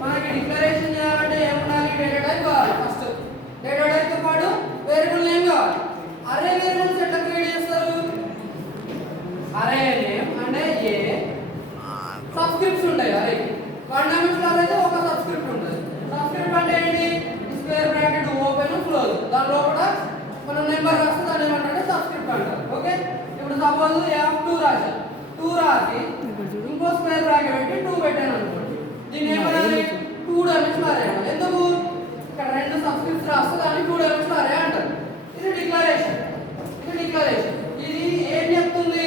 మనకి డిక్లరేషన్ చేయాలంటే ఏముండాలి? డేటా టైప్ కావాలి. ఫస్ట్ డేటా టైప్ తో పాటు వేరియబుల్ నేమ్ కావాలి. అరే వేరియబుల్స్ ఎట్లా క్రియేట్ చేస్తారు? అరే నేమ్ అంటే ఏ సబ్స్క్రిప్ట్స్ ఉంటాయి. అరే 1 డైమెన్షనల్ అయితే ఒక సబ్స్క్రిప్ట్ ఉంటుంది. సబ్స్క్రిప్ట్ అంటే ఏంటి? స్క్వేర్ బ్రాకెట్ ఓపెన్ క్లోజ్, దాని లోపల మనం నెంబర్ రాస్తే దాన్ని ఏమంటారంటే సబ్స్క్రిప్ట్ అంటారు. ఓకే, ఇప్పుడు సపోజ్ F2 రాశా, 2 రాసి ఇంకో స్క్వేర్ బ్రాకెట్ పెట్టి 2 పెట్టాను అనుకోండి, దీన్ని ఏమనాలి? 2 డైమెన్షనల్ అరే అనాలి. ఎందుకు? ఇక్కడ 2 సబ్స్క్రిప్ట్స్ రాస్తే దాన్ని 2 డైమెన్షనల్ అరే అంటారు. ఇది డిక్లరేషన్. ఇది ఏం చెప్తుంది?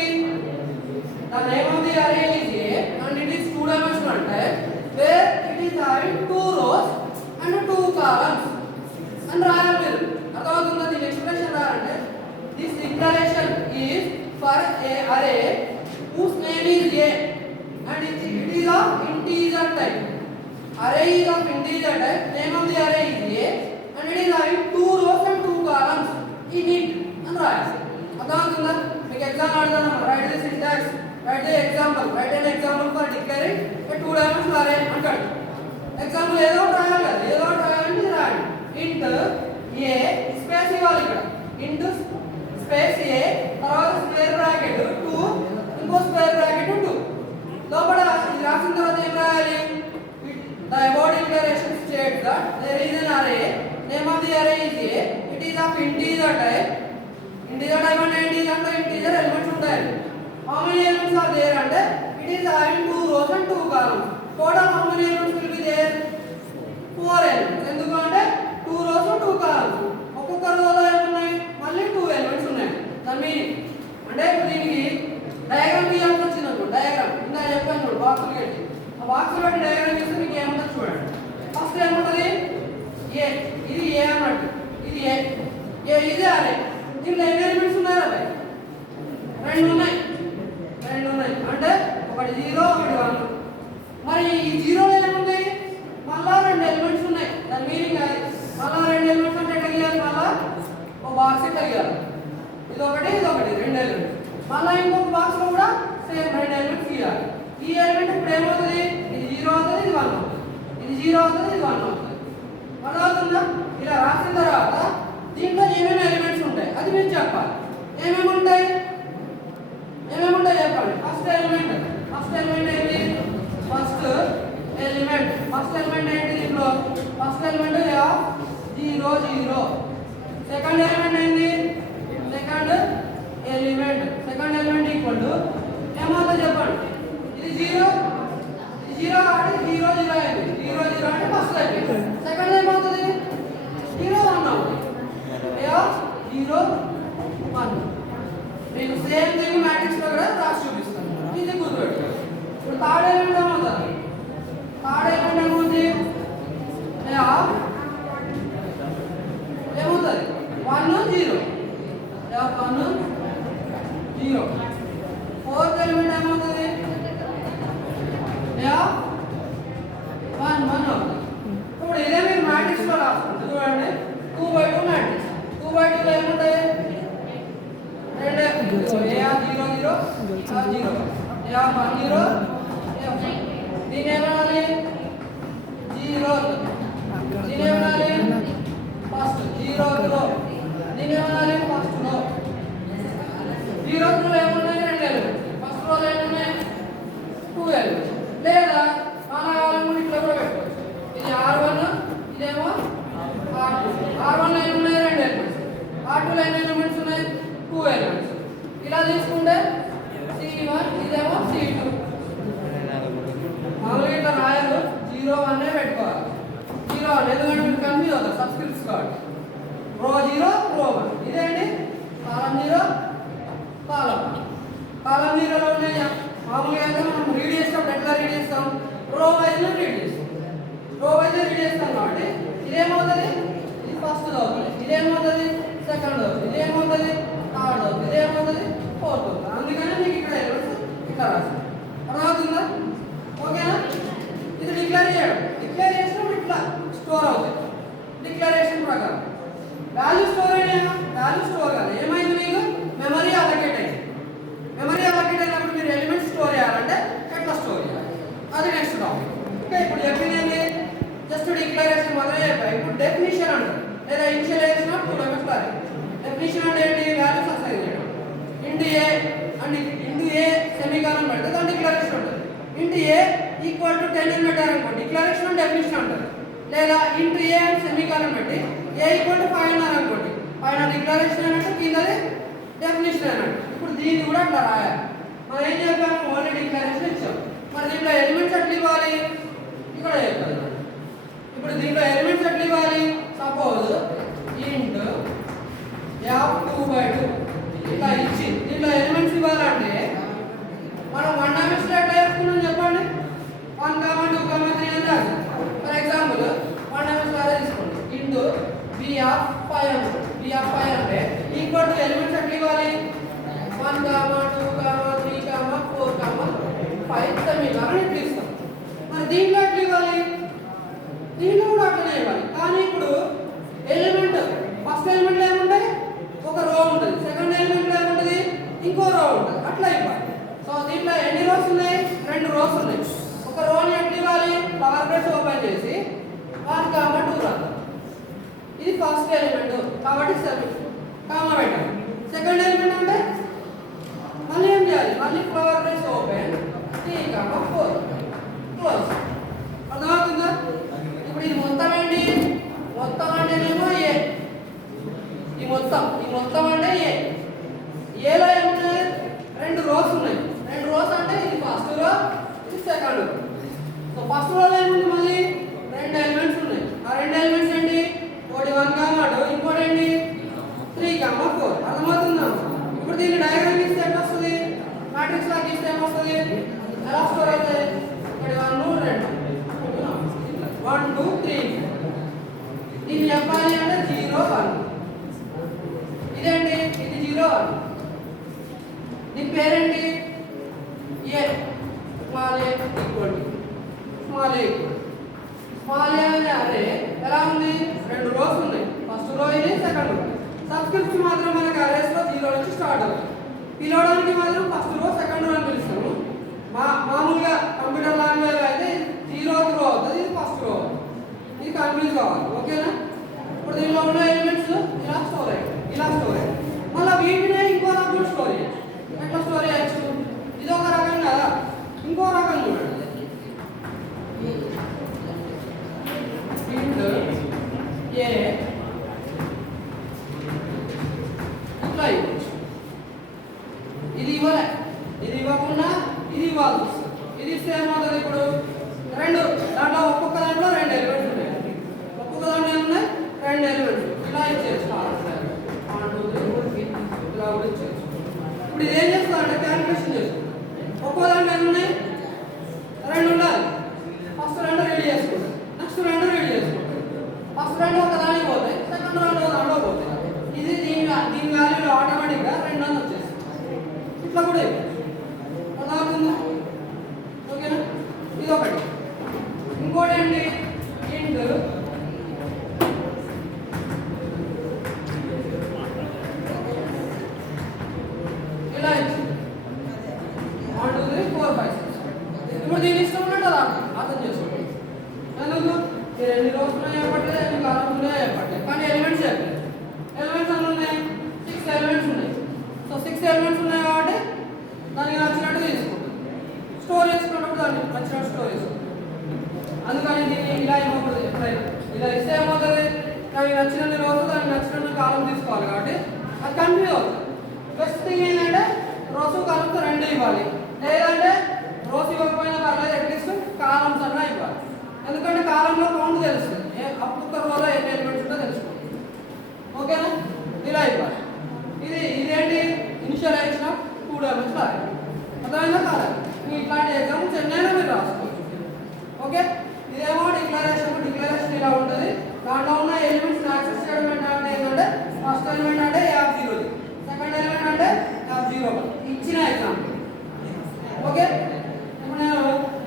The name of the array is A and it is 2 dimensional type where it is having 2 rows and 2 columns and రాయాలి మీరు. అర్థమవుతుందా? దీని ఎక్స్ప్రెషన్ రాయాలంటే this declaration is for a array whose name is A and it is of integer type. Array is of integer type, name of the array is A and it is having 2 rows and 2 columns in it అని రాయాలి. అర్థమవుతుందా? మీకు exam అడుగుతాను, right the syntax, right the example, right an example for declaring a 2 dimensional array అంటాడు. Example ఏదో ఒకటి రాయాలి కదా, ఏదో ఒకటి రాయాలంటే రాయండి. ఇంట్ ఏ స్పేస్ ఇవ్వాలి ఇక్కడ, ఇంట్ స్పేస్ ఏ తర్వాత స్క్వేర్ బ్రాకెట్ 2 ఇంకో స్క్వేర్ బ్రాకెట్ 2 లోపల ఇది రాసిన తర్వాత ఏం రాయాలి? The above declaration states that there is an array, name of the array is A, it is of integer type. Integer type అంటే ఏంటి? అంటే ఇంటిజర్ ఎలిమెంట్స్ ఉంటాయి. How many elements are there అంటే it is having 2 rows and 2 columns. Total how many elements will be there? 4 elements. ఎందుకు అంటే 2 rows 2 columns. ఒక్కొక్క రోలో ఏమున్నాయి? మళ్ళీ 2 elements ఉన్నాయి. దాని మీనింగ్ అంటే ఇప్పుడు దీనికి డయాగ్రామ్ గీయాల్సి వచ్చింది అనుకో, డయాగ్రామ్ ఇందా చెప్పాను చూడు, బాక్సులు పెట్టి ఆ బాక్సులు పెట్టి డయాగ్రామ్ గీస్తే మీకు ఏముంటుంది చూడండి. ఫస్ట్ ఏముంటుంది? ఏ, ఇది ఏ అన్నట్టు, ఇది ఏ, ఇది అరే. దీంట్లో ఎన్ని ఎలిమెంట్స్ ఉన్నాయి? అబ్బాయి 2 ఉన్నాయి అంటే ఒకటి 0 ఒకటి 1. మరి ఈ 0లో ఏముంది? మళ్ళా 2 ఎలిమెంట్స్ ఉన్నాయి. దాని మీనింగ్ అది మళ్ళా 2 ఎలిమెంట్స్ అంటే ఎట్లా గీయాలి? మళ్ళా ఒక బాక్స్ ఇట్లా గీయాలి, ఇది ఒకటి 2 ఎలిమెంట్స్. మళ్ళా ఇంకొక బాక్స్ లో కూడా సేమ్ 2 ఎలిమెంట్స్ గీయాలి. ఈ ఎలిమెంట్ ఇప్పుడు ఏమవుతుంది? ఇది 0 అవుతుంది, ఇది 1 అవుతుంది, ఇది 0 అవుతుంది, ఇది 1 అవుతుంది. అర్థమవుతుందా? ఇలా రాసిన తర్వాత దీంట్లో ఏమేమి ఎలిమెంట్స్ ఉంటాయి అది మీరు చెప్పాలి. ఏమేమి ఉంటాయి చెప్పండి. ఫస్ట్ ఎలిమెంట్ ఏంటి? ఫస్ట్ ఎలిమెంట్ ఏంటి దీంట్లో? First element 0 0. సెకండ్ ఎలిమెంట్ ఏంటి? సెకండ్ ఎలిమెంట్ ఈక్వల్ టు ఏమవుతుంది చెప్పండి? ఇది 0 కాబట్టి 0 0 అయింది. 0 0 అంటే ఫస్ట్ అయిపోయింది. సెకండ్ ఏమవుతుంది? 0 1 అవుతుంది. 0 1. మీకు సేమ్ థింగ్ మ్యాట్రిక్స్ లో కూడా రాసి చూపిస్తాను, ఇది గుర్తుపెట్టుకోండి. ఇప్పుడు థర్డ్ ఎలిమెంట్ ఏమవుతుంది? ఏమవుతుంది? 1 0. 1 0. ఫోర్త్ ఎలిమెంట్ ఏమవుతుంది? 1 1 అవుతుంది. ఇప్పుడు ఇదే మీరు మ్యాట్రిక్స్ లో రాసుకుంటారు చూడండి. 2/2 మ్యాట్రిక్స్. 2/2 లో ఏముంటాయి? 2 0 0 0 1 0 దీని ఏమనాలి? 0. దీని ఏమనాలి? ఫస్ట్ 0 లో దీని ఏమనాలి? ఫస్ట్ లో 0 లో ఏమున్నాయి? 2 ఎలిమెంట్స్. ఫస్ట్ లో ఏమున్నాయి? 2 ఎలిమెంట్స్. లేదా మన కావాలనుకుంటే ఇట్లా కూడా పెట్టుకోవచ్చు. ఇది R1, ఇదేమో R2. R1 లో ఏమున్నాయి? 2 ఎలిమెంట్స్. R2 లో ఎన్ని ఎలిమెంట్స్ ఉన్నాయి? 2 ఎలిమెంట్స్. ఇలా తీసుకుంటే C1 ఇదేమో C2. మామూలుగా ఇట్లా రాయాలి, 0 1 పెట్టుకోవాలి. 0 1 ఎందుకంటే మీకు కన్ఫ్యూజ్ అవుతుంది సబ్స్క్రిప్ట్స్ కాబట్టి. రో 0 రో 1. ఇదేంటి? కాలం 0 కాలం 0లో ఉన్నాయి. మామూలుగా అయితే మనం రీడ్ చేసినప్పుడు ఎట్లా రీడ్ చేస్తాం? రో వైజ్లో రీడ్ చేస్తాం కాబట్టి ఇదేమవుతుంది? ఇది ఫస్ట్ అవుతుంది, ఇదేమవుతుంది? సెకండ్ అవుతుంది, ఇదేమవుతుంది? థర్డ్ అవుతుంది, ఇదేమవుతుంది? ఫోర్త్ అవుతుంది. అందుకని మీకు ఇక్కడ ఇట్లా రాస్తాం. అర్థమవుతుందా? ఓకేనా? ఇది డిక్లేర్ చేసినప్పుడు ఇట్లా స్టోర్ అవుతుంది డిక్లరేషన్ ప్రకారం. వాల్యూ స్టోర్ కాదు, ఏమైంది? మీకు మెమరీ అలొకేట్ అయింది. మెమరీ అలొకేట్ అయినప్పుడు మీరు ఎలిమెంట్స్ స్టోర్ చేయాలంటే ఎట్లా స్టోర్ చేయాలి అది నెక్స్ట్ టాపిక్. ఓకే, ఇప్పుడు చెప్పింది ఏంటి? డెఫినిషన్ అంటారు, లేదా initialization of two dimensional array. Definition అంటే ఏంటి? వాల్యూస్ అసైన్ చేయడం. Int a and int a semicolon పెడితే దాని డిక్లరేషన్ ఉంటుంది. ఇంటూ ఏ ఈక్వల్ టు 10 అని పెట్టారు అనుకోండి, డిక్లరేషన్ అండ్ డెఫినిషన్ అంటారు. లేదా ఇంటూ ఏ అండ్ సెమీకాలన్ పెట్టి ఏ ఈక్వల్ టు 5 అన్నారు అనుకోండి, పైన డిక్లరేషన్ అంటే కిందది డెఫినిషన్ అన్నట్టు. ఇప్పుడు దీన్ని కూడా అట్లా రాయాలి. మనం ఏం చెప్పాము? ఓన్లీ డిక్లరేషన్ ఇచ్చాం. మరి దీంట్లో ఎలిమెంట్స్ ఎట్లా ఇవ్వాలి? ఇక్కడ చెప్పాలి. ఇప్పుడు దీంట్లో ఎలిమెంట్స్ ఎట్లా ఇవ్వాలి? సపోజ్ ఇంట్ f2/2 ఇట్లా ఇచ్చి దీంట్లో ఎలిమెంట్స్ ఇవ్వాలంటే మనం 1 డైమెన్షన్ ఎట్లా చేసుకున్నాం చెప్పండి? 1, 2, 3 అని రాసాం. ఫర్ ఎగ్జాంపుల్ 1 డైమెన్షన్ అదే తీసుకోండి. ఇంటూ b(5) b(5) అంటే ఈక్వల్ టు ఎలిమెంట్స్ ఎట్లా ఇవ్వాలి? 1, 2, 3, 4, 5 సెమీకాలన్ ఇట్లా ఇస్తాం. మరి దీంట్లో ఎట్లా ఇవ్వాలి? దీంట్లో కూడా అట్లనే ఇవ్వాలి. కానీ ఇప్పుడు ఎలిమెంట్ ఫస్ట్ ఎలిమెంట్లో ఏముంటాయి? ఒక రో ఉంటుంది. సెకండ్ ఎలిమెంట్లో ఏముంటుంది? ఇంకో రో ఉంటుంది. అట్లా ఇవ్వాలి. సో దీంట్లో ఎన్ని రోస్ ఉన్నాయి? 2 రోస్ ఉన్నాయి. ఒక రోని ఎట్లా ఇవ్వాలి? పవర్ బ్రష్ ఓపెన్ చేసి 1, 2 రాద్దాం. ఇది ఫస్ట్ ఎలిమెంట్ కాబట్టి కామా పెట్టాలి. సెకండ్ ఎలిమెంట్ అంటే మళ్ళీ ఏం చేయాలి? మళ్ళీ పవర్ బ్రష్ ఓపెన్ 3, 4 క్లోజ్. అర్థమవుతుందా? ఇప్పుడు ఇది మొత్తం ఏంటి? మొత్తం అంటేనేమో ఏ. ఈ మొత్తం అంటే ఏ. ఏలో ఏమున్నాయి? 2 రోస్ ఉన్నాయి. 2 రోస్ అంటే ఇది ఫస్ట్ రో, ఇది సెకండ్ రో. సో ఫస్ట్ రోలో ఏముంది? మళ్ళీ 2 ఎలిమెంట్స్ ఉన్నాయి. ఆ 2 ఎలిమెంట్స్ ఏంటి? ఒకటి 1, 2 ఇంకోటి ఏంటి? 3, 4. అర్థమవుతుందా? ఇప్పుడు దీన్ని డయాగ్రామ్ గీస్తే ఎట్లా వస్తుంది? మ్యాట్రిక్స్ లా గీస్తే ఏమొస్తుంది? ఎలా స్టోర్ అవుతాయి? ఇక్కడ 1, 2 1, 2, 3. దీన్ని చెప్పాలి అంటే 0, 1. ఇదేంటి? ఇది 0, 1. దీని పేరేంటి? A. Small A equal to small A equal. Small A అనే అరే ఎలా ఉంది? 2 రోస్ ఉన్నాయి. ఫస్ట్ రో ఇది, సెకండ్ రో. సబ్స్క్రిప్ట్స్ మాత్రం మనకి అరేస్ లో 0 నుంచి స్టార్ట్ అవుతుంది. పిలవడానికి మాత్రం ఫస్ట్ రో, సెకండ్ రో అని పిలుస్తాము. మామూలుగా కంప్యూటర్ లాంగ్వేజ్ అయితే 0th రో అవుతుంది, ఇది ఫస్ట్ రో. ఇది కన్ఫ్యూజ్ కావాలి. ఓకేనా? ఇప్పుడు దీనిలో ఉన్న ఎలిమెంట్స్ ఇలా స్టోర్ అయ్యాయి. మళ్ళీ వీటినే ఇంకో రకంగా స్టోర్ చేయొచ్చు. ఎట్లా స్టోర్ చేయొచ్చు? ఇది ఒక రకం కదా, ఇంకో రకం చూడండి. ఇంట్ ఏ ఇట్లా ఇవ్వచ్చు. ఇది ఇవ్వలే, ఇది ఇవ్వకుండా ఇది ఇవ్వాల్సి వస్తుంది. ఇది ఇస్తే ఏమవుతుంది? ఇప్పుడు 2 దాంట్లో ఒక్కొక్క దాంట్లో 2 ఎలిమెంట్స్ ఉన్నాయి. ఒక్కొక్క దాంట్లో ఏమున్నాయి? 2 ఎలిమెంట్స్. ఇలా ఇచ్చేయచ్చు. ఇలా కూడా ఇచ్చేయచ్చు. ఇప్పుడు ఇది ఏం చేస్తుంది అంటే క్యాలిక్యులేషన్ చేస్తుంది. ఒక్కో దాంట్లో ఏమున్నాయి? 2 ఉండాలి. ఫస్ట్ 2 రెడీ చేసుకుంటారు, నెక్స్ట్ 2 రెడీ చేసుకుంటారు. ఫస్ట్ 2 ఒక దానికి పోతాయి, సెకండ్ 2 ఒక దాంట్లో పోతాయి. ఇది దీని వాల్యూలో ఆటోమేటిక్గా 2 అని వచ్చేస్తుంది. ఇట్లా కూడా అర్థమవుతుందా? ఓకేనా? ఇది ఒకటి. ఇంకోటి ఏంటి? ఇంట్ ఇలా ఇచ్చింది 1, 2, 3, 4, 5, 6. ఇప్పుడు దీని ఇష్టం ఉన్నట్టు అలా అర్థం చేసుకోండి. ఎందుకు? మీరు ఎన్ని రోజులు చెప్పట్లేదు, ఎన్ని కాలమ్స్ ఉన్నాయో చెప్పట్లేదు, కానీ ఎలిమెంట్స్ చెప్పలేదు. ఎలిమెంట్స్ అన్నీ ఉన్నాయి, 6 ఎలిమెంట్స్ ఉన్నాయి. సో 6 ఎలిమెంట్స్ ఉన్నాయి కాబట్టి దానికి నచ్చినట్టు తీసుకుంటుంది. స్టోర్ చేసుకున్నప్పుడు దాన్ని నచ్చినట్టు స్టోర్ చేసుకుంటుంది. అందుకని దీన్ని ఇలా ఇవ్వకూడదు. ఎప్పుడైనా ఇలా ఇస్తే ఏమవుతుంది? దానికి నచ్చినన్ని రోజులు దానికి నచ్చినట్టు కాలం తీసుకోవాలి కాబట్టి అది కన్ఫ్యూజ్ అవుతుంది. బెస్ట్ థింగ్ ఏంటంటే రోజు కాలంతో 2 ఇవ్వాలి. లేదంటే రోజు ఇవ్వకపోయినా పర్లేదు, అట్లీస్ట్ కాలమ్స్ అన్నా ఇవ్వాలి. ఎందుకంటే కాలంలో కౌంట్ తెలుస్తుంది, ఒక్కొక్క రోలో ఎన్ని ఎలిమెంట్స్ ఉందో తెలుసుకోండి. ఓకేనా? ఇలా ఇవ్వాలి. ఇదేంటి? ఇనిషియలైజేషన్ ఆఫ్ 2 డైమెన్షనల్ అరే. అర్థమైందా కాదా? మీ ఇట్లాంటి ఎగ్జామ్ చెన్నైలో మీరు రాసుకోవచ్చు. ఓకే? ఇదేమో డిక్లరేషన్ ఇలా ఉంటుంది. దాంట్లో ఉన్న ఎలిమెంట్స్ యాక్సెస్ చేయడం అంటే ఏంటంటే ఫస్ట్ ఎలిమెంట్ అంటే F0, సెకండ్ ఎలిమెంట్ అంటే F0 ఇచ్చిన ఎగ్జాంపుల్. ఓకే? ఇప్పుడు నేను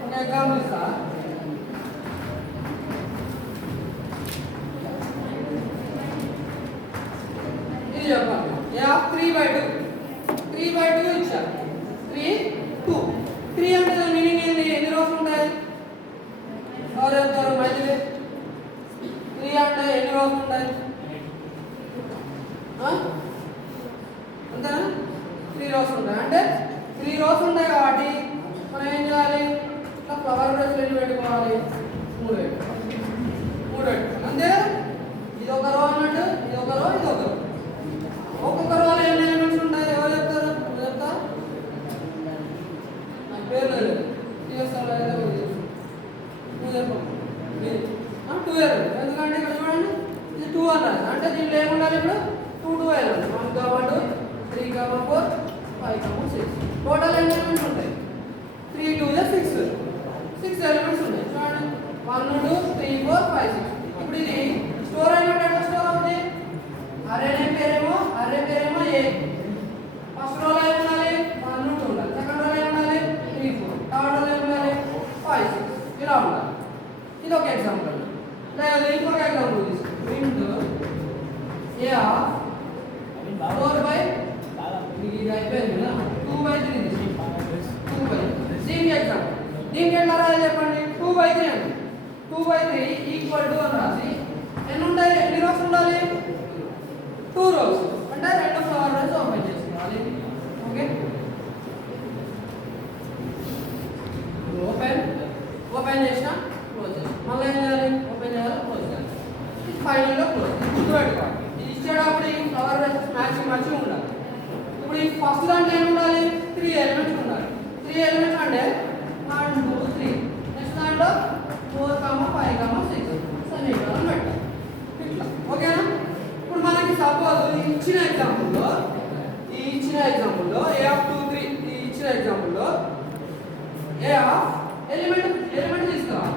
ఒక ఎగ్జాంపుల్ ఇస్తా. ఇది చెప్పాలి. F3/2 ఇచ్చారు. 3, 2. 3 అంటే దాని మీనింగ్ ఏంటి? ఎన్ని రోస్ ఉంటాయి? ఎవరు చెప్తారు? మళ్ళీ 3 అంటే ఎన్ని రోస్ ఉంటాయి? అంతేనా? 3 రోస్ ఉంటాయి. అంటే 3 రోస్ ఉంటాయి కాబట్టి మనం ఏం చేయాలి? ఇట్లా ఫ్లవర్ బ్రష్ ఎన్ని పెట్టుకోవాలి? 3 పెట్టుకోవాలి. 3 పెట్టుకోవాలి అంతే. ఇది ఒక రో అన్నట్టు, ఇది ఒక రో, ఇది ఒక రో. ఒక్కొక్క రోలో ఎన్ని ఎలిమెంట్స్ ఉంటాయి? ఎవరు చెప్తారు? చెప్తారు? నా పేరు లేదు. టీఎస్ఆర్ అయితే నువ్వు చెప్పు. 2 ఎలిమెంట్స్. ఎందుకంటే ఇక్కడ చూడండి ఇది 2 అన్నది. అంటే దీంట్లో ఏముండాలి? ఇప్పుడు 2 ఎలిమెంట్స్. 1, 2, 3, 4, 5, 6. టోటల్ ఎన్ని ఎలిమెంట్స్ ఉంటాయి? 3, 2, 6. 6 ఎలిమెంట్స్ ఉన్నాయి. చూడండి 1, 2, 3, 4, 5, 6. ఇప్పుడు ఇది స్టోర్ అయినట్టు ఎట్లా స్టోర్ అవుతుంది? అరే పేరేమో ఏ. ఫస్ట్ రోలో ఏముండాలి? 1, 2 ఉండాలి. సెకండ్ రోలో ఏముండాలి? 3, 4. థర్డ్ రోలో ఏముండాలి? 5, 6. ఇలా ఉండాలి. ఇది ఒక ఎగ్జాంపుల్. లేదా ఇంకొక ఎగ్జాంపుల్ తీసుకుంటాం. ఇంటూ ఏ ఆఫ్ 4/, ఇది అయిపోయింది కదా, 2/3 తీసుకుంటాం. 2/3. దీనికి ఎగ్జాంపుల్. దీనికి ఎట్లా రాయాలి చెప్పండి? 2/3 అండి. 2/3 ఈక్వల్ టు అని రాసి ఎన్ని ఉంటాయి? ఎన్ని రోస్ ఉండాలి? 2 రోస్. అంటే 2 ఫ్లవర్ రోస్ ఓపెన్ చేసుకోవాలి. ఓకే, ఓపెన్ చేసిన క్లోజ్ చేయాలి. మళ్ళీ ఏం చేయాలి? ఓపెన్ చేయాలి, క్లోజ్ చేయాలి. ఇది ఫైనల్లో క్లోజ్. గుర్తుపెట్టుకోవాలి. ఇది ఇచ్చేటప్పుడు ఈ ఫ్లవర్ రోస్ మ్యాచింగ్ ఉండాలి. ఇప్పుడు ఈ ఫస్ట్ దాంట్లో ఏమి ఉండాలి? 3 ఎలిమెంట్స్ ఉండాలి. 3 ఎలిమెంట్స్ అంటే 1, 2, 3. నెక్స్ట్ దాంట్లో 4, 5, 6 సమీకరణం పెట్టాలి. ఓకేనా? ఇప్పుడు మనకి సపోజ్ ఈ ఇచ్చిన ఎగ్జాంపుల్లో ఏ ఆఫ్ 2, 3 ఈ ఇచ్చిన ఎగ్జాంపుల్లో ఏ ఆఫ్ ఎలిమెంట్ తీసుకోవాలి.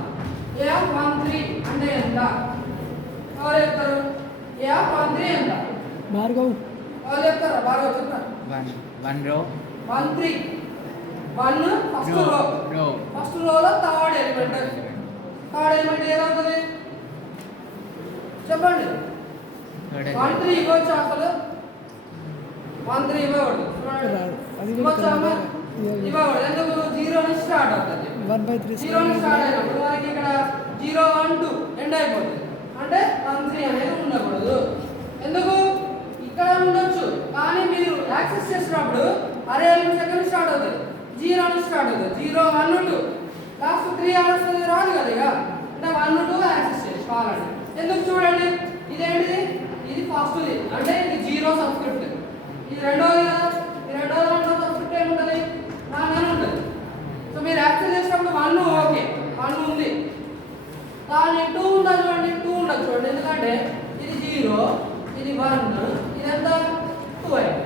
ఏ ఆఫ్ 1, 3 అంటే ఎంత? ఎవరు చెప్తారు? ఏ ఆఫ్ 1, 3 ఎంత? భార్గవ్. ఎవరు చెప్తారా? భార్గవ్ చెప్తారా? 1 రో 1, 3. 1 ఫస్ట్ రో. ఫస్ట్ రోలో థర్డ్ ఎలిమెంట్ ఏదవుతుంది చెప్పండి? 1, 3 ఇవ్వచ్చు. అసలు 1, 3 ఇవ్వకూడదు. ఇవ్వకూడదు. ఎందుకు? 0 నుంచి స్టార్ట్ అవుతుంది. 0 నుంచి స్టార్ట్ అయినప్పుడు మనకి ఇక్కడ 0, 1, 2 ఎండ్ అయిపోతుంది. అంటే 1, 3 అనేది ఉండకూడదు. ఎందుకు? ఇక్కడ ఉండొచ్చు కానీ మీరు యాక్సెస్ చేసినప్పుడు అరే ఎలిమెంట్స్ ఎక్కడ నుంచి స్టార్ట్ అవుతుంది? 0 నుంచి స్టార్ట్ అవుతుంది. 0, 1, 2 లాస్ట్ 3 వస్తుంది. రాదు కదా ఇక. అంటే 1, 2 యాక్సెస్ చేసి కావాలండి. ఎందుకు? చూడండి ఇదేంటిది? ఇది ఫస్ట్ది అంటే ఇది 0 సబ్స్క్రిప్ట్. ఇది రెండోది కదా. ఈ రెండో సబ్స్క్రిప్ట్ ఏముంటుంది? 1 అని ఉంటుంది. సో మీరు యాక్సెస్ చేసినప్పుడు 1 ఓకే 1 ఉంది. కానీ 2 ఉండదు చూడండి. 2 ఉండదు చూడండి. ఎందుకంటే ఇది 0, ఇది 1, ఇదంతా 2 అయింది.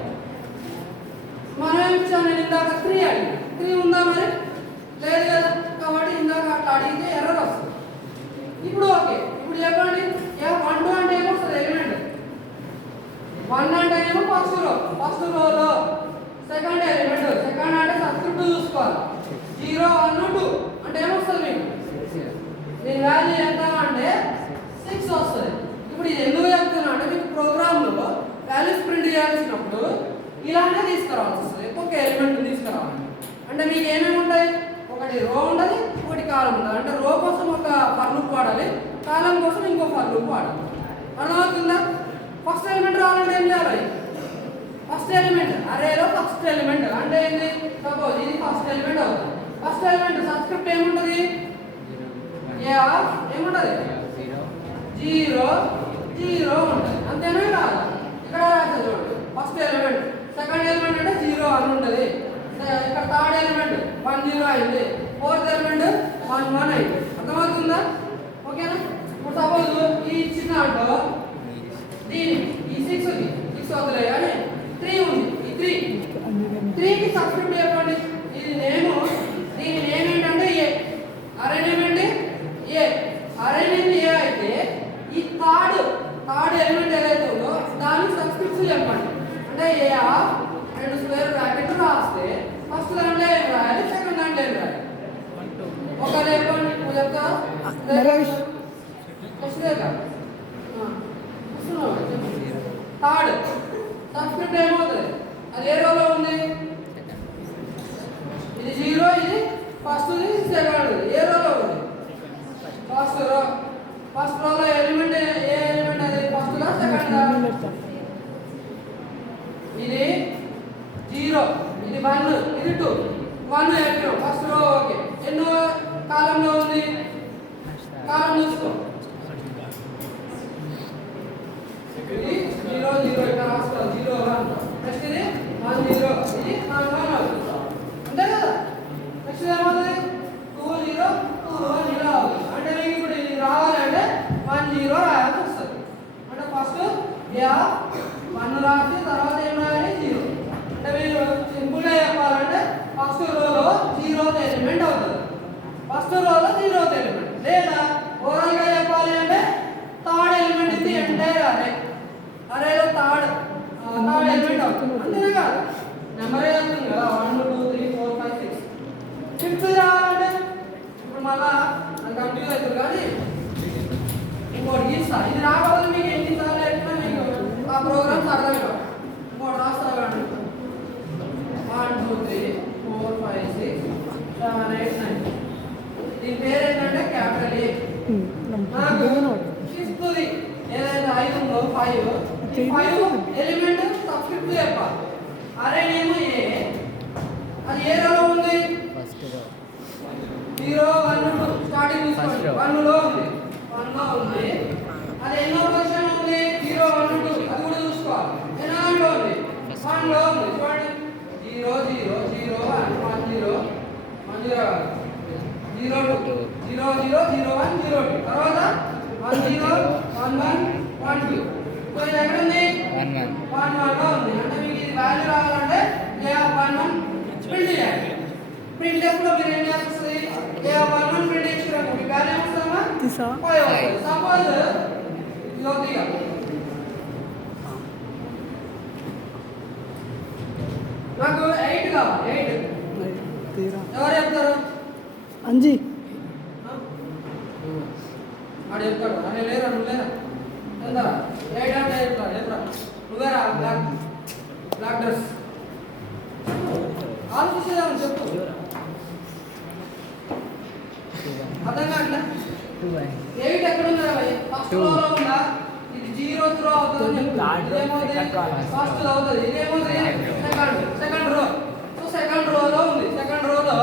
మనం ఏమి ఇచ్చాను? నేను ఇందాక 3 అడిగి 3 ఉందా? మరి లేదు కదా. కాబట్టి ఇందాక అట్లా అడిగితే ఎర్రర్ వస్తుంది. ఇప్పుడు ఓకే. ఇప్పుడు చెప్పండి F1, 2 అంటే ఏమొస్తుంది? ఎలిమెంట్ 1 అంటే ఏమో ఫస్ట్ రోలో సెకండ్ ఎలిమెంట్. సెకండ్ అంటే సబ్స్క్రిప్ట్ చూసుకోవాలి. 0, 1, 2 అంటే ఏమొస్తుంది? మీకు దీని వాల్యూ ఎంత అంటే 6 వస్తుంది. ఇప్పుడు ఇది ఎందుకు చెప్తున్నా అంటే మీకు ప్రోగ్రామ్లో వాల్యూస్ ప్రింట్ చేయాల్సినప్పుడు ఇలానే తీసుకురావాల్సి వస్తుంది. ఒక్కొక్క ఎలిమెంట్ తీసుకురావాలి. అంటే మీకు ఏమేమి ఉంటాయి? ఒకటి రో ఉంటుంది, ఒకటి కాలం ఉంటుంది. అంటే రో కోసం ఒక ఫర్ లూప్ వాడాలి, కాలం కోసం ఇంకో ఫర్ లూప్ వాడాలి. అర్థమవుతుందా? ఫస్ట్ ఎలిమెంట్ రావాలంటే ఏం చేయాలి? ఫస్ట్ ఎలిమెంట్ అరేలో ఫస్ట్ ఎలిమెంట్ అంటే ఏంటి? సపోజ్ ఇది ఫస్ట్ ఎలిమెంట్ అవుతుంది. ఫస్ట్ ఎలిమెంట్ సబ్స్క్రిప్ట్ ఏముంటుంది? ఏముంటుంది? 0, 0 ఉంటుంది. అంతేనా కాదు? ఇక్కడ రాస్తారు చూడండి. First element. సెకండ్ ఎలిమెంట్ అంటే 0, 1 ఉంటుంది. ఇక్కడ థర్డ్ ఎలిమెంట్ 1, 0 అయింది. ఫోర్త్ ఎలిమెంట్ 1, 1 అయింది. అర్థమవుతుందా? ఓకేనా? ఇప్పుడు సపోజ్ ఈ ఇచ్చిన దాంట్లో ఈ 6 వదిలే కానీ 3 ఉంది. ఈ 3కి సబ్స్క్రిప్ట్ చెప్పండి. ఇది నేమ్. దీని నేమ్ ఏంటంటే ఏ. అరే నేమ్ ఏంటి? ఏ. అరే నేమ్ ఏ అయితే ఈ థర్డ్ ఎలిమెంట్ ఏదైతే ఉందో దానికి సబ్స్క్రిప్ట్స్ చెప్పండి. అంటే ఏ ఆఫ్ 2 స్క్వేర్ బ్రాకెట్ రాస్తే ఫస్ట్ దాంట్లో ఏం రాయాలి? సెకండ్ దాంట్లో ఏం రాయాలి? ఒక చెప్పండి. నువ్వు చెప్తా థర్డ్ సబ్స్క్రిప్ట్ ఏమవుతుంది? అది ఏ రోలో ఉంది? ఇది 0, ఇది ఫస్ట్ది, సెకండ్ ఏ రోలో ఉంది? ఫస్ట్ రోలో ఎలిమెంట్ ఏ కాలం చూసుకో. ఇది 0 0 ఇక్కడ రాసుకోవాలి 0 1. నెక్స్ట్ ఇది 1 0 ఇది 1 1 అవుతుంది. అంతే కదా? నెక్స్ట్ ఏమవుతుంది 2 0 2 1 ఇలా అవుతుంది. అంటే మీకు ఇప్పుడు ఇది రావాలంటే 1 0 రాయాల్సి వస్తుంది. అంటే ఫస్ట్ 1 రాసి తర్వాత ఏం రాయాలి 0. అంటే మీరు సింపుల్గా చెప్పాలంటే ఫస్ట్ రోలో 0th ఎలిమెంట్ అవుతుంది. ఫస్ట్ రోలో 0th ఎలిమెంట్. లేదా ఓవరాల్గా చెప్పాలి అంటే థర్డ్ ఎలిమెంట్ ఇది ఎంటైర్ అరే. అరేలో థర్డ్ ఎలిమెంట్ అవుతుంది. అంతేనా కాదు? నెంబర్ అవుతుంది కదా 1 2 3 4 5 6. ఫిఫ్త్ రావాలంటే ఇప్పుడు మళ్ళా అది కన్ఫ్యూజ్ అవుతుంది. కానీ ఇంకోటి గీస్తా. ఇది రాకపోతే మీకు ఎన్నిసార్లు చెప్పినా మీకు ఆ ప్రోగ్రామ్స్ అర్థం కావు. ఇంకోటి రాస్తా కానీ 1 2 3 4 5 6 7 8 9. దీని పేరు ఏంటంటే క్యాపిటల్ ఏ. నాకు ఫిఫ్త్ది ఏదైతే 5 ఉందో 5 ఎలిమెంట్ సబ్స్క్రిప్ట్ చెప్పాలి. అరే నేమో ఏ. అది ఏ రోలో ఉంది? 0 1 2 స్టార్టింగ్ చూసుకోండి. 1 లో ఉంది. 1 లో ఉంది. అది ఎన్నో పొజిషన్ ఉంది? 0 1 2. అది కూడా చూసుకోవాలి. ఎన్నో దాంట్లో ఉంది? 1 లో ఉంది. చూడండి 0 0 0 1 1 0 1 0 0 2 0 0 0 1 0 2. తర్వాత 1 0 1 1 1 2. సో ఇది ఎక్కడ ఉంది? 1 1 లో ఉంది. అంటే మీకు ఇది వాల్యూ రావాలంటే A1 1 ప్రింట్ చేయాలి. ప్రింట్ ఎప్పుడు మీరు ఏం చేస్తుంది? A1 1 ప్రింట్ చేసినప్పుడు మీ వాల్యూ వస్తుందా? 5 వస్తుంది. సపోజ్ ఇదిగా నాకు 8 కావాలి. 8 ఎవరు చెప్తారు? అంజీ ఆడు చెప్తాడు. అనే లేరా నువ్వు లేరా? ఎంత 8 అంటే చెప్తా. నువ్వేరా బ్లాక్ డ్రెస్ ఆలోచించేదాన్ని చెప్పు. అర్థం కావట్లే. 8 ఎక్కడ ఉందా? ఫస్ట్ రోలో ఉందా? ఇది 0th రో అవుతుంది. ఇదేమవుతుంది? ఫస్ట్ అవుతుంది. ఇదేమవుతుంది? Second row. సో సెకండ్ రోలో ఉంది. సెకండ్ రోలో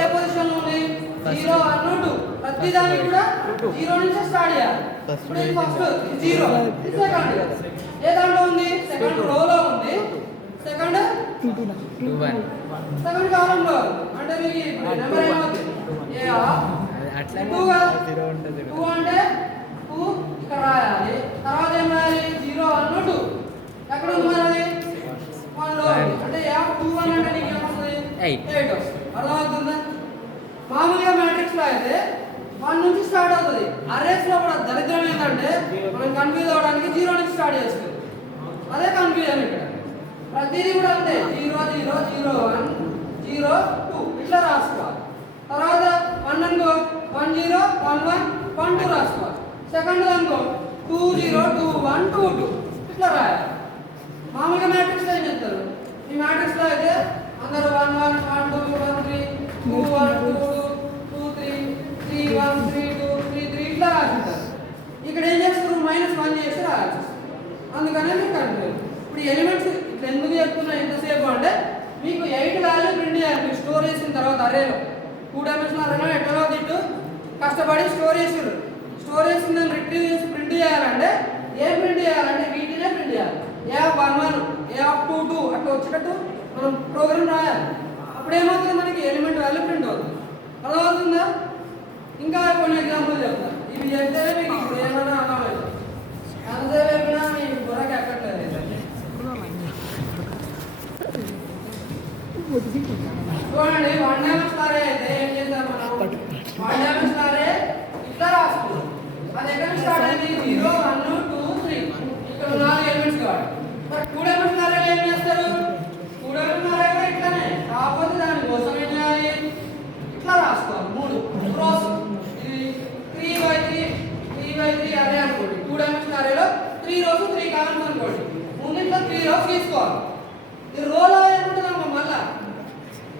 ఏ పొజిషన్ ఉంది? 0 1 2. ప్రతి దానికి కూడా 0 నుంచి స్టార్ట్ చేయాలి. ఇప్పుడు ఇది ఫస్ట్ 0 ఇది సెకండ్. ఏ దాంట్లో ఉంది? సెకండ్ రోలో ఉంది. సెకండ్ 2 1 సెకండ్ కాలంలో అంటే మీకు నెంబర్ ఏమవుతుంది? ఏ అట్లా 2 ఉంటుంది. 2 అంటే 2 ఇక్కడ రాయాలి. తర్వాత ఏం రాయాలి? 0 1 2. ఎక్కడ ఉంది మరి? 1 లో ఉంది. అంటే 2 1 అంటే నీకు ఏమొస్తుంది? 8 వస్తుంది. అర్థమవుతుందా? మామూలుగా మ్యాట్రిక్స్ లో అయితే 1 నుంచి స్టార్ట్ అవుతుంది. అరేస్ లో కూడా దరిద్రం ఏంటంటే మనం కన్ఫ్యూజ్ అవడానికి 0 నుంచి స్టార్ట్ చేస్తుంది. అదే కన్ఫ్యూజన్ ఇక్కడ. ప్రతిదీ కూడా అంతే 0 0 0 1 0 2 ఇట్లా రాసుకోవాలి. తర్వాత 1 అనుకో 1 0 1 1 1 2 రాసుకోవాలి. సెకండ్ అనుకో 2 0 2 1 2 2 ఇట్లా రాయాలి. మామూలుగా మ్యాట్రిక్స్ లో ఏం చేస్తారు? ఈ మ్యాట్రిక్స్ లో అయితే అందరూ 1 1 1 2 1 3 2 1 2 2 2 3 3 1 3 2 3 3 ఇట్లా రాసింటారు. ఇక్కడ ఏం చేస్తారు? -1 చేసి రాయాల్సి వస్తుంది. అందుకనే మీకు కన్ఫ్యూజ్. ఇప్పుడు ఎలిమెంట్స్ ఇట్లా ఎందుకు చెప్తున్నా ఎంతసేపు అంటే మీకు 8 వాల్యూ ప్రింట్ చేయాలి. మీరు స్టోర్ చేసిన తర్వాత అరేలో 2 డైమెన్షనల్ అరేలో ఎట్లా తిట్టు కష్టపడి స్టోర్ చేసారు. స్టోర్ చేసిన దాన్ని రిట్రీవ్ చేసి ప్రింట్ చేయాలంటే ఏం ప్రింట్ చేయాలంటే వీటినే ప్రింట్ చేయాలి. A1 1 A2 2 అట్లా వచ్చేటట్టు మనం ప్రోగ్రామ్ రాయాలి. అప్పుడు ఏమవుతుంది? మనకి ఎలిమెంట్ వాల్యూ ప్రింట్ అవుతుంది. అర్థమవుతుందా? ఇంకా కొన్ని ఎగ్జాంపుల్ చెప్తాను. ఇవి చెప్తే మీకు ఇప్పుడు ఏమైనా అర్థమవుతుంది. అంతే చెప్పినా మీకు బుర్రకి ఎక్కట్లేదు. చూడండి 1 డైమెన్షనల్ అరే అయితే ఏం చేద్దాం మనం? 1 డైమెన్షనల్ అరే ఇట్లా రాసుకుందాం. అది ఎక్కడ స్టార్ట్ అయింది? 0 1 2 3. ఇక్కడ 4 ఎలిమెంట్స్ కావాలి. మరి 2 డైమెన్షనల్ అరే ఏం చేస్తారు? 2 డైమెన్షనల్ అరే కూడా ఇట్లానే. కాకపోతే దాని కోసం ఏం చేయాలి? ఇట్లా రాసుకోవాలి. 3 రోస్. ఇది 3 by 3 అనుకోండి. 2 డైమెన్షనల్ అరేలో 3 రోస్ 3 కాలమ్స్ అనుకోండి. ముందు ఇట్లా 3 రోస్ తీసుకోవాలి. ఈ రోలో ఏముంటుందమ్మా? మళ్ళా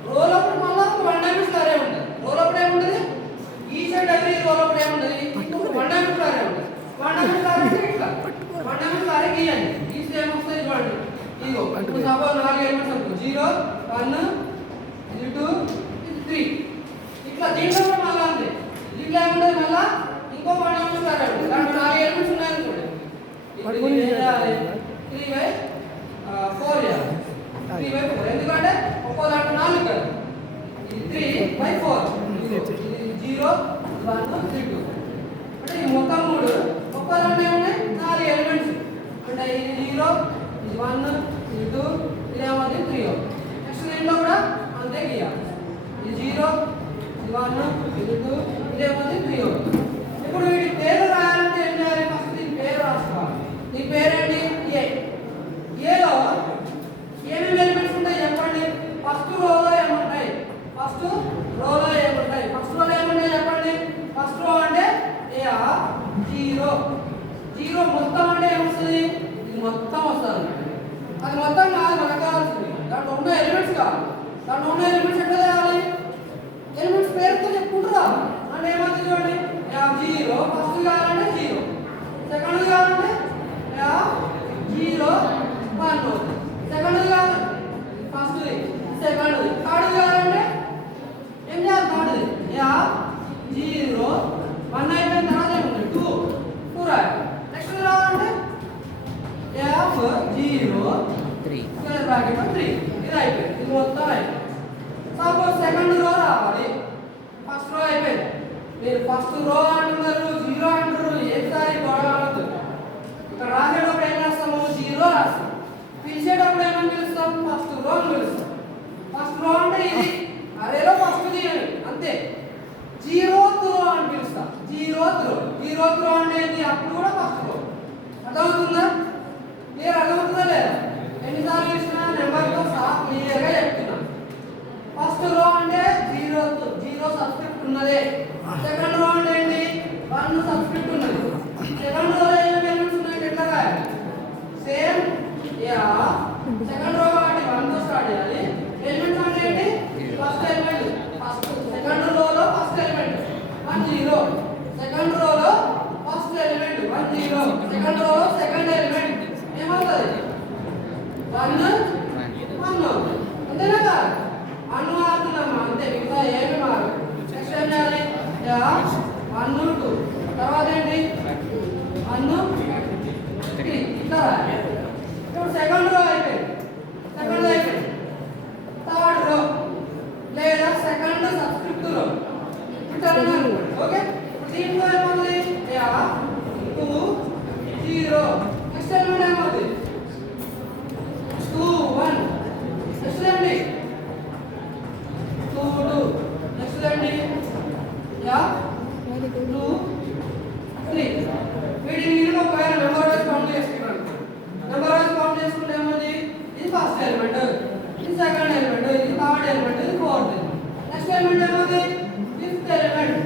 రోల్ అప్పుడు మళ్ళీ 1 డైమెన్షనల్ అరే ఉంటుంది. రోల్ అప్పుడు ఏముంటుంది? ఈ సైడ్ ఎవరి రోల్ అప్పుడు ఏముంటుంది? 1 డైమెన్షనల్ అరే ఉంటుంది. 1 డైమెన్షనల్ అరే ఇట్లా 1 డైమెన్షనల్ అరే గీయండి. గీస్తే ఏమొస్తాయి చూడండి. ఇదిగో ఇప్పుడు సపోజ్ 4 ఎలిమెంట్స్ అనుకో 0 1 2 3 ఇట్లా దీంట్లో కూడా మళ్ళీ అంతే. దీంట్లో ఏముంటుంది? మళ్ళీ ఇంకో 0, ఇది 1, ఇది 2, ఇది ఏమవుతుంది 3. నెక్స్ట్ దీంట్లో కూడా అంతే గీయాలి. ఇది 0, ఇది 1, ఇది 2, ఇది ఏమవుతుంది 3. ఇప్పుడు వీటి పేరు రాయాలంటే ఏం చేయాలి? ఫస్ట్ దీని పేరు రాసుకోవాలి. దీని పేరేంటి? ఏ. ఏలో ఏమేమి ఎలిమెంట్స్ ఉంటాయి చెప్పండి. ఫస్ట్ రోలో ఏముంటాయి? ఫస్ట్ రోలో ఏముంటాయి? ఫస్ట్ రోలో ఏముంటాయి చెప్పండి. ఫస్ట్ రో అంటే ఏ 0. 0 మొత్తం అంటే ఏమొస్తుంది? ఇది మొత్తం వస్తుంది. అది మొత్తం కాదు మనకు కావాల్సింది. దాంట్లో ఉన్న ఎలిమెంట్స్ కావాలి. దాంట్లో ఉన్న ఎలిమెంట్స్ ఎట్లా తేవాలి? ఎలిమెంట్స్ పేరుతో చెప్పుకుంటారా అంటే ఏమవుతుంది చూడండి. 0 ఫస్ట్ కావాలంటే 0, సెకండ్ కావాలంటే 0, 1, సెకండ్ కావాలి ఫస్ట్, సెకండ్, థర్డ్ కావాలంటే ఏం చేయాలి? థర్డ్ 0, 1 అయిపోయిన తర్వాత ఏముంది 2 రాయాలి. నెక్స్ట్ రావాలంటే 0 3 స్క్వేర్ బ్రాకెట్ 3. ఇది అయిపోయింది. ఇది మొత్తం అయిపోయింది. సపోజ్ సెకండ్ రో రావాలి. ఫస్ట్ రో అయిపోయింది. మీరు ఫస్ట్ రో అంటున్నారు, 0 అంటారు, ఏసారి గొడవ అవుతుంది. ఇక్కడ రాసేటప్పుడు ఏం రాస్తాము? 0 రాస్తాం. పిలిచేటప్పుడు ఏమని పిలుస్తాం? ఫస్ట్ రో అని పిలుస్తాం. ఫస్ట్ రో అంటే ఇది అరేలో ఫస్ట్ తీయండి అంతే. 0th రో అని పిలుస్తాం. 0th రో అంటే ఏంటి? అప్పుడు కూడా ఫస్ట్ రో. అర్థమవుతుందా? క్లియర్ అర్థమవుతుందా లేదా? ఎన్నిసార్లు ఇచ్చినా నెంబర్తో సహా క్లియర్గా చెప్తున్నా. ఫస్ట్ రో అంటే 0 సబ్స్క్రిప్ట్ ఉన్నదే. సెకండ్ రో అంటే ఏంటి? 1 సబ్స్క్రిప్ట్ ఉన్నది. సెకండ్ రోలో ఏమేమి ఎలిమెంట్స్ ఉన్నాయి ఎట్లా రాయాలి? సేమ్ సెకండ్ రో కాబట్టి 1 తో స్టార్ట్ చేయాలి. ఎలిమెంట్స్ అంటే ఏంటి? First element. ఫస్ట్ సెకండ్ రోలో ఫస్ట్ ఎలిమెంట్ 1 0. సెకండ్ రోలో ఫస్ట్ ఎలిమెంట్ 1 0. సెకండ్ రోలో సెకండ్ ఎలిమెంట్ ఏమవుతుంది? 1 1. అంతేనా కాదు? అను మారుతున్నామా అంతే, మిగతా ఏమి మారు. నెక్స్ట్ ఏం చేయాలి? 1 2 తర్వాత ఏంటి? 1 3 ఇట్లా రాయాలి. ఇప్పుడు సెకండ్ రో అయిపోయింది. థర్డ్ రో లేదా సెకండ్ సబ్స్క్రిప్ట్ రో ఇట్లా ఓకే. ఇప్పుడు దీంట్లో ఏమవుతుంది? 2 0. నెక్స్ట్ ఎలిమెంట్ ఏమవుతుంది? 2 1. నెక్స్ట్ ఏంటి? 2 2. నెక్స్ట్ ఏంటి? 2 3. వీటిని నేను ఒకవేళ నెంబర్ వైజ్ కౌంట్ చేసుకున్నాను. నెంబర్ వైజ్ కౌంట్ చేసుకుంటే ఏమవుతుంది? ఇది ఫస్ట్ ఎలిమెంట్, ఇది సెకండ్ ఎలిమెంట్, ఇది థర్డ్ ఎలిమెంట్, ఇది ఫోర్త్. నెక్స్ట్ ఎలిమెంట్ ఏమవుతుంది? Fifth element,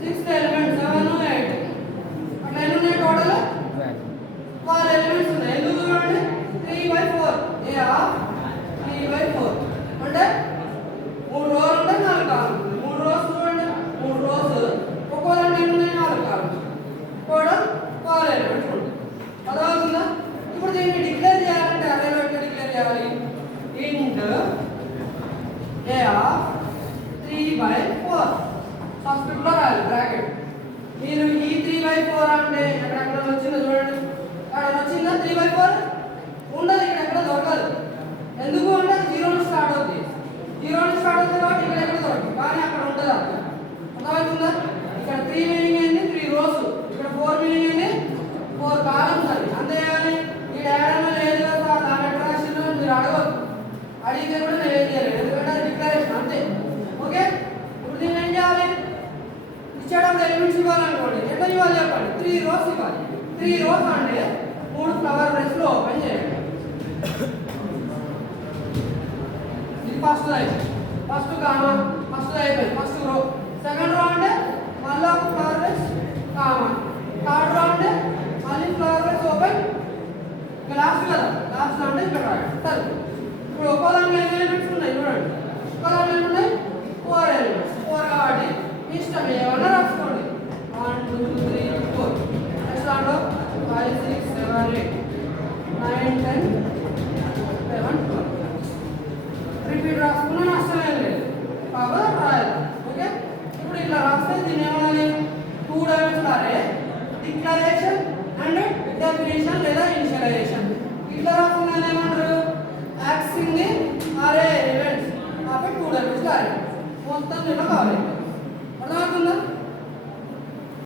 sixth element, 7 8. అట్లా ఎన్ని ఉన్నాయి టోటల్? 12 ఎలిమెంట్స్ ఉన్నాయి. ఎందుకు చూడండి 3/4. 3/4 అంటే 3 రోలు ఉంటే 4 కాలమ్స్. 3 రోస్ చూడండి, 3 రోస్ ఒక్కో దాంట్లో ఎన్ని ఉన్నాయి? 4 కాలమ్స్. టోటల్ 12 ఎలిమెంట్స్ ఉంటాయి. అర్థమవుతుందా? ఇప్పుడు దీన్ని డిక్లేర్ చేయాలంటే అరేలో ఎట్లా డిక్లేర్ చేయాలి? ఇంట్ A3/4 సబ్స్క్రిప్ట్ లో రాయాలి బ్రాకెట్. మీరు ఈ 3/4 అంటే ఎక్కడ వచ్చిందో చూడండి. అక్కడ వచ్చిందా 3/4? ఉండదు, ఇక్కడ ఎక్కడ దొరకదు. ఎందుకు అంటే 0 నుంచి స్టార్ట్ అవుతుంది. 0 నుంచి స్టార్ట్ అవుతుంది కాబట్టి ఇక్కడ ఎక్కడ దొరకదు, కానీ అక్కడ ఉంటుంది. అర్థమవుతుందా? ఇక్కడ 3 మీనింగ్ ఏంటి? 3 రోస్. ఇక్కడ 4 మీనింగ్ ఏంటి? 4 కాలమ్స్ అని. అంతేగాని ఈ డయాగ్రామ్ లేదు కదా దాని ఎక్కడ రాసిందో మీరు అడగదు. అడిగితే కూడా నేను ఏం చేయలేదు, ఎందుకంటే అది డిక్లరేషన్ అంతే. ఓకే. ఇప్పుడు దీన్ని ఏం చేయాలి? ఇచ్చేటప్పుడు ఎలిమెంట్స్ ఇవ్వాలనుకోండి. ఎట్లా ఇవ్వాలి చెప్పండి? 3 రోస్ ఇవ్వాలి. 3 రోస్ అంటే 3 ఫ్లవర్ బ్రష్లు ఓపెన్ చేయండి. ఇది ఫస్ట్ అయిపోయింది. ఫస్ట్ కామా ఫస్ట్ అయిపోయింది. First row. సెకండ్ రో అంటే మళ్ళీ ఒక flower brush comma. Third row అంటే మళ్ళీ ఫ్లవర్ బ్రష్ ఓపెన్. లాస్ట్ కదా, లాస్ట్ అంటే ఇక్కడ రాయండి. సరే, ఇప్పుడు ఒక్కో దాంట్లో ఎన్ని ఎలిమెంట్స్ ఉన్నాయి చూడండి. ఒక్కో దాంట్లో ఎన్ని ఉన్నాయి? 4 ఎలిమెంట్స్. 4 కాబట్టి ఇష్టం ఏమన్నా రాసుకోండి. 1 2 3 4. నెక్స్ట్ దాంట్లో 5 6 7 8 9 10 11 12. రిపీట్ రాసుకున్నా నష్టం ఏం లేదు, కాబట్టి రాయాలి. ఓకే. ఇప్పుడు ఇట్లా రాస్తే దీన్ని ఏమనాలి? 2 డైమెన్షనల్ అరే డిక్లరేషన్ అండ్ డెఫినిషన్ లేదా ఇనిషియలైజేషన్. ఇట్లా రాసుకున్నా ఏమంటారు? యాక్సింగ్ ది అరే ఎలిమెంట్స్ ఆఫ్ 2 డైమెన్షనల్ అరే. మొత్తం దీంట్లో కావాలి. అర్థమవుతుందా?